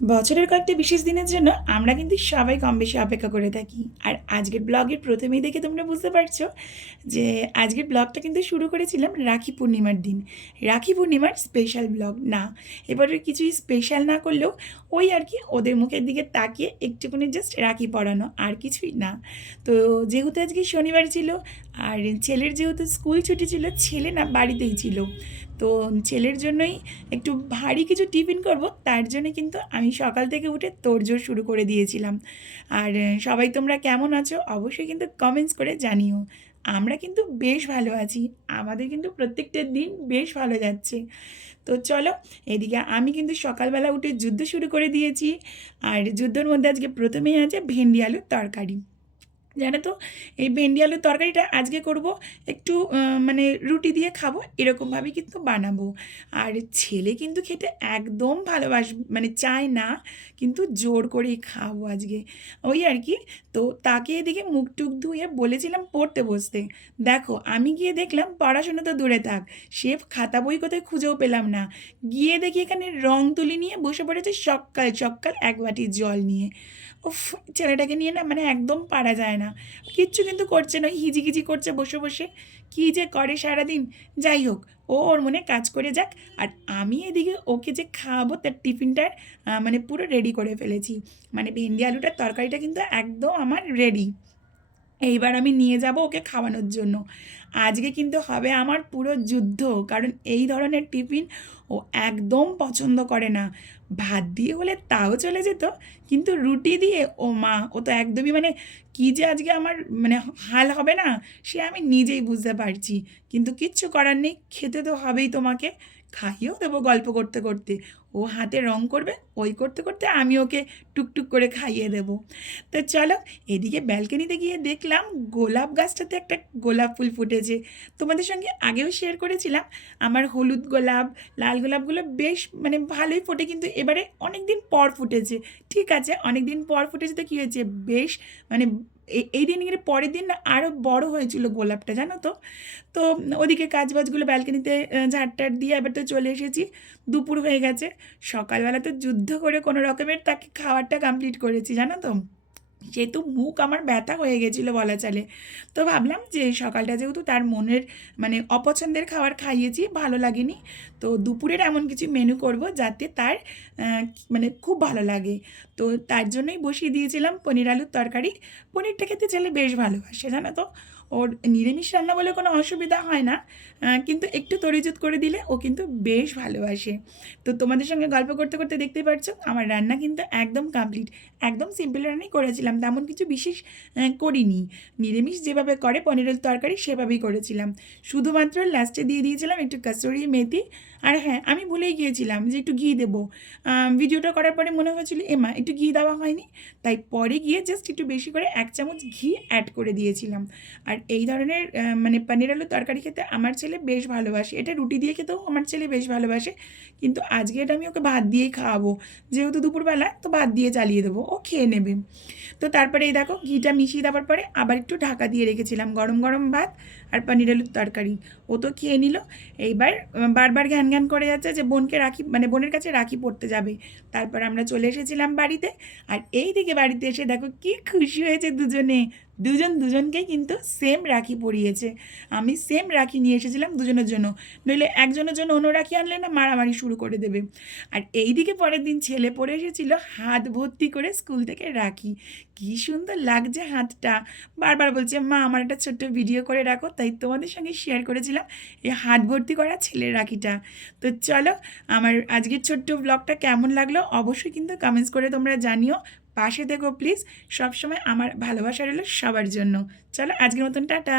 বছরের কয়েকটা বিশেষ দিনের জন্য আমরা কিন্তু সবাই কম বেশি অপেক্ষা করে থাকি। আর আজকের ব্লগের প্রথমেই দেখে তোমরা বুঝতে পারছো যে আজকের ব্লগটা কিন্তু শুরু করেছিলাম রাখি পূর্ণিমার দিন। রাখি পূর্ণিমার স্পেশাল ব্লগ না, এবারে কিছুই স্পেশাল না করলেও ওই আর কি ওদের মুখের দিকে তাকিয়ে একটুখানি জাস্ট রাখি পরানো, আর কিছুই না। তো যেহেতু আজকে শনিবার ছিল আর ছেলের যেহেতু স্কুল ছুটি ছিল, ছেলে না বাড়িতেই ছিল, তো ছেলের জন্যই একটু ভারী কিছু টিফিন করব, তার জন্য কিন্তু আমি সকাল থেকে উঠে তোড়জোড় শুরু করে দিয়েছিলাম। আর সবাই তোমরা কেমন আছো অবশ্যই কিন্তু কমেন্টস করে জানিও। আমরা কিন্তু বেশ ভালো আছি, আমাদের কিন্তু প্রত্যেকটা দিন বেশ ভালো যাচ্ছে। তো চলো, এদিকে আমি কিন্তু সকালবেলা উঠে যুদ্ধ শুরু করে দিয়েছি। আর যুদ্ধের মধ্যে আজকে প্রথমেই আছে ভেন্ডি আলুর তরকারি। জানো তো, এই ভেন্ডি আলুর তরকারিটা আজকে করব একটু মানে রুটি দিয়ে খাবো এরকমভাবেই কিন্তু বানাবো। আর ছেলে কিন্তু খেতে একদম মানে চায় না, কিন্তু জোর করেই খাবো আজকে, ওই আর কি। তো তাকে এদিকে মুখ টুক ধুয়ে বলেছিলাম পড়তে বসতে। দেখো আমি গিয়ে দেখলাম পড়াশোনা তো দূরে থাক, সে খাতা বই কোথায় খুঁজেও পেলাম না। গিয়ে দেখি এখানে রং তুলি নিয়ে বসে পড়েছে সকাল সকাল এক বাটি জল নিয়ে। উফ, ছেলেটাকে নিয়ে না মানে একদম পারা যায় না। কিচ্ছু কিন্তু করছে না, হিজিগিজি করছে বসে বসে, কী যে করে সারাদিন। যাই হোক, ও ওর মনে কাজ করে যাক। আর আমি এদিকে ওকে যে খাওয়াবো তার টিফিনটার মানে পুরো রেডি করে ফেলেছি। মানে ভেন্ডি আলুটার তরকারিটা কিন্তু একদম আমার রেডি। এইবার আমি নিয়ে যাব ওকে খাওয়ানোর জন্য। আজকে কিন্তু হবে আমার পুরো যুদ্ধ, কারণ এই ধরনের টিফিন ও একদম পছন্দ করে না। ভাত দিয়ে হলে তাও চলে যেত, কিন্তু রুটি দিয়ে ও মা, ও তো একদমই মানে কী যে আজকে আমার মানে হাল হবে না, সে আমি নিজেই বুঝতে পারছি। কিন্তু কিচ্ছু করার নেই, খেতে তো হবেই তোমাকে। খাইয়েও দেবো গল্প করতে করতে, ও হাতে রং করবে, ওই করতে করতে আমি ওকে টুকটুক করে খাইয়ে দেবো। তো চলো, এদিকে ব্যালকনিতে গিয়ে দেখলাম গোলাপ গাছটাতে একটা গোলাপ ফুল ফুটেছে। তোমাদের সঙ্গে আগেও শেয়ার করেছিলাম আমার হলুদ গোলাপ, লাল গোলাপগুলো বেশ মানে ভালোই ফোটে, কিন্তু এবারে অনেক দিন পর ফুটেছে। ঠিক আছে, অনেক দিন পর ফুটেছে তো কী হয়েছে, বেশ মানে এই দিন গিয়ে পরের দিন না আরও বড় হয়েছিল গোলাপটা, জানো তো। তো ওদিকে কাজবাজগুলো ব্যালকনিতে ঝাড়টাড় দিয়ে এবার তো চলে এসেছি। দুপুর হয়ে গেছে, সকালবেলা তো যুদ্ধ করে কোনো রকমের তাকে খাওয়ারটা কমপ্লিট করেছি, জানো তো। যেহেতু মুখ আমার ব্যথা হয়ে গেছিলো বলা চলে, তো ভাবলাম যে সকালটা যেহেতু তার মনের মানে অপছন্দের খাবার খাইয়েছি, ভালো লাগেনি, তো দুপুরের এমন কিছু মেনু করব যাতে তার মানে খুব ভালো লাগে। তো তার জন্যই বসিয়ে দিয়েছিলাম পনির আলুর তরকারি। পনিরটা খেতে ছেলে বেশ ভালোবাসে, জানো তো। ওর নিরামিষ রান্না বলে কোনো অসুবিধা হয় না, কিন্তু একটু তরিজুত করে দিলে ও কিন্তু বেশ ভালোবাসে। তো তোমাদের সঙ্গে গল্প করতে করতে দেখতেই পারছো আমার রান্না কিন্তু একদম কমপ্লিট। একদম সিম্পল রান্নাই করেছিলাম, তেমন কিছু বিশেষ করিনি। নিরামিষ যেভাবে করে পনিরের তরকারি সেভাবেই করেছিলাম। শুধুমাত্র লাস্টে দিয়ে দিয়েছিলাম একটু কাসুরি মেথি। আর হ্যাঁ, আমি ভুলেই গিয়েছিলাম যে একটু ঘি দেবো। ভিডিওটা করার পরে মনে হয়েছিল এমা একটু ঘি দেওয়া হয়নি, তাই পরে গিয়ে জাস্ট একটু বেশি করে 1 চামচ ঘি অ্যাড করে দিয়েছিলাম। আর এই ধরনের মানে পনির আলুর তরকারি খেতে আমার ছেলে বেশ ভালোবাসে, এটা রুটি দিয়ে খেতেও আমার ছেলে বেশ ভালোবাসে। কিন্তু আজকে এটা আমি ওকে ভাত দিয়েই খাওয়াবো, যেহেতু দুপুরবেলা, তো ভাত দিয়ে চালিয়ে দেবো, ও খেয়ে নেবে। তো তারপরে এই দেখো ঘিটা মিশিয়ে দেওয়ার পরে আবার একটু ঢাকা দিয়ে রেখেছিলাম, গরম গরম ভাত আর পনির আলুর তরকারি। ও তো খেয়ে নিল। এইবার বারবার ঘ্যান ঘ্যান করে যাচ্ছে যে বোনকে রাখি মানে বোনের কাছে রাখি পড়তে যাবে। তারপর আমরা চলে এসেছিলাম বাড়িতে। আর এই দিকে বাড়িতে এসে দেখো কি খুশি হয়েছে দুজনে, দুজনকেই কিন্তু সেম রাখি পরিয়েছে। আমি সেম রাখি নিয়ে এসেছিলাম দুজনের জন্য, নইলে একজনের জন্য অন্য রাখি আনলে না মারামারি শুরু করে দেবে। আর এই দিকে পরের দিন ছেলে পরে এসেছিল হাত ভর্তি করে স্কুল থেকে রাখি। কী সুন্দর লাগছে হাতটা, বারবার বলছে মা আমার একটা ছোট্ট ভিডিও করে রাখো, তাই তোমাদের সঙ্গে শেয়ার করেছিলাম এই হাত ভর্তি করা ছেলের রাখিটা। তো চলো, আমার আজকের ছোট্ট ব্লগটা কেমন লাগলো অবশ্যই কিন্তু কমেন্টস করে তোমরা জানিও। পাশে থেকো প্লিজ, সবসময় আমার ভালোবাসা রইলো সবার জন্য। চলো আজকের মতন টাটা।